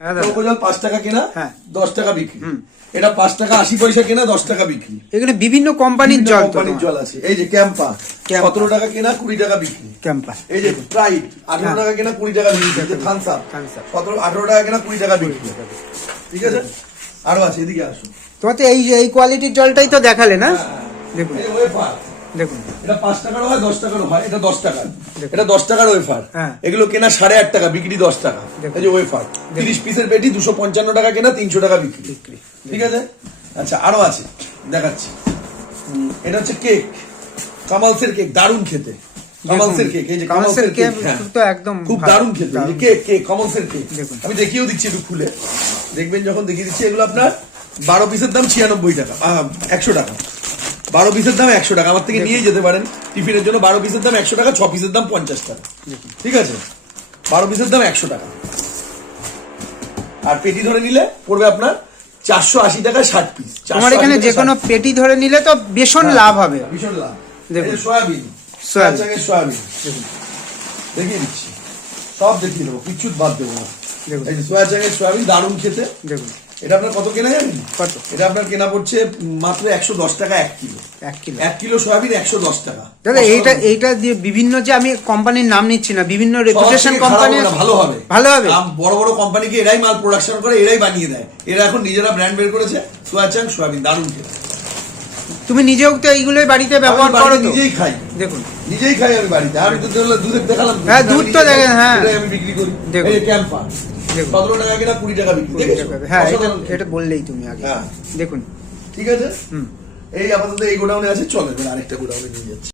জল 5 টাকা কেনা, হ্যাঁ 10 টাকা বিক্রি। এটা 5 টাকা 80 পয়সা কেনা, 10 টাকা বিক্রি। এখানে বিভিন্ন কোম্পানির জল, কোম্পানির জল আছে। এই যে ক্যাম্পা 17 টাকা কেনা, 20 টাকা বিক্রি। ক্যাম্পা। এই যে স্প্রাইট 18 টাকা কেনা, 20 টাকা বিক্রি। এই যে থামস আপ 18 টাকা কেনা, 20 টাকা বিক্রি। ঠিক আছে, আরো আছে, এদিকে আসো। তোমার তো এই কোয়ালিটির জলটাই তো দেখালে না। দেখুন এই ওয়েফার, দেখুন এটা 5 টাকার হয়, 10 টাকার হয়। এটা 10 টাকা, এটা 10 টাকার ওয়েফার। হ্যাঁ। এগুলো কেনা 8.5 টাকা, বিক্রি 10 টাকা। এই যে ওয়েফার 30 পিসের পেটি 255 টাকা কেনা, 300 টাকা বিক্রি। ঠিক আছে, আচ্ছা আরো আছে, দেখাচ্ছি। এটা হচ্ছে কেক, কামালসের কেক, দারুণ খেতে। কামালসের কেক, এই যে কামালসের কেক তো একদম খুব দারুণ খেতে। এই যে কেক কামালসের কেক, আমি দেখিয়েও দিচ্ছি একটু খুলে, দেখবেন যখন দেখিয়ে দিচ্ছি। এগুলো আপনার 12 পিসের দাম 96 টাকা, 100 টাকা। 12 পিসের দাম 100 টাকা, আমার থেকে নিয়ে যেতে পারেন টিফিনের জন্য। 12 পিসের দাম 100 টাকা, 6 পিসের দাম 50 টাকা। ঠিক আছে, 12 পিসের দাম 100 টাকা। আর পেটি ধরে নিলে পড়বে আপনার 480 টাকা 60 পিস। তোমার এখানে যে কোনো পেটি ধরে নিলে তো ভীষণ লাভ হবে, ভীষণ লাভ। দেখুন সয়াবিন, সয়াবিন দেখিয়ে দিচ্ছি, সব দেখিয়ে দেবো, কিচ্ছু বাদ দেবো না। এই যে সোয়া চাঙের সয়াবিন, দারুণ খেতে। দেখুন এটা আপনার কত কেনা জানেন? কত? এটা আপনার কেনা পড়ছে মাত্র 110 টাকা 1 কিলো। 1 কিলো সয়াবিন 110 টাকা। দাদা এইটা দিয়ে বিভিন্ন, যে আমি কোম্পানির নাম নিচ্ছি না, বিভিন্ন রেপুটেশন কোম্পানি ভালো হবে, ভালো হবে। বড় বড় কোম্পানিকে এরাই মাল প্রোডাকশন করে, এরাই বানিয়ে দেয়। এরা এখন নিজেরা ব্র্যান্ড বের করেছে। সোয়া চাং সয়াবিন দারুণ খেতে। তুমি নিজেও তো এইগুলোই বাড়িতে ব্যবহার করো? নিজেই খাই, দেখুন নিজেই খাই আমি বাড়িতে। আমি তো দুধের দেখালাম, হ্যাঁ দুধ তো দেখেন, হ্যাঁ আমি বিক্রি করি। এই ক্যাম্পা 17 টাকা কেনা, 20 টাকা বিক্রি। হ্যাঁ এটা বললেই তুমি আগে। দেখুন ঠিক আছে, এই আপাতত এই গোডাউনে আছে, চলে আরেকটা গোডাউনে নিয়ে যাচ্ছি।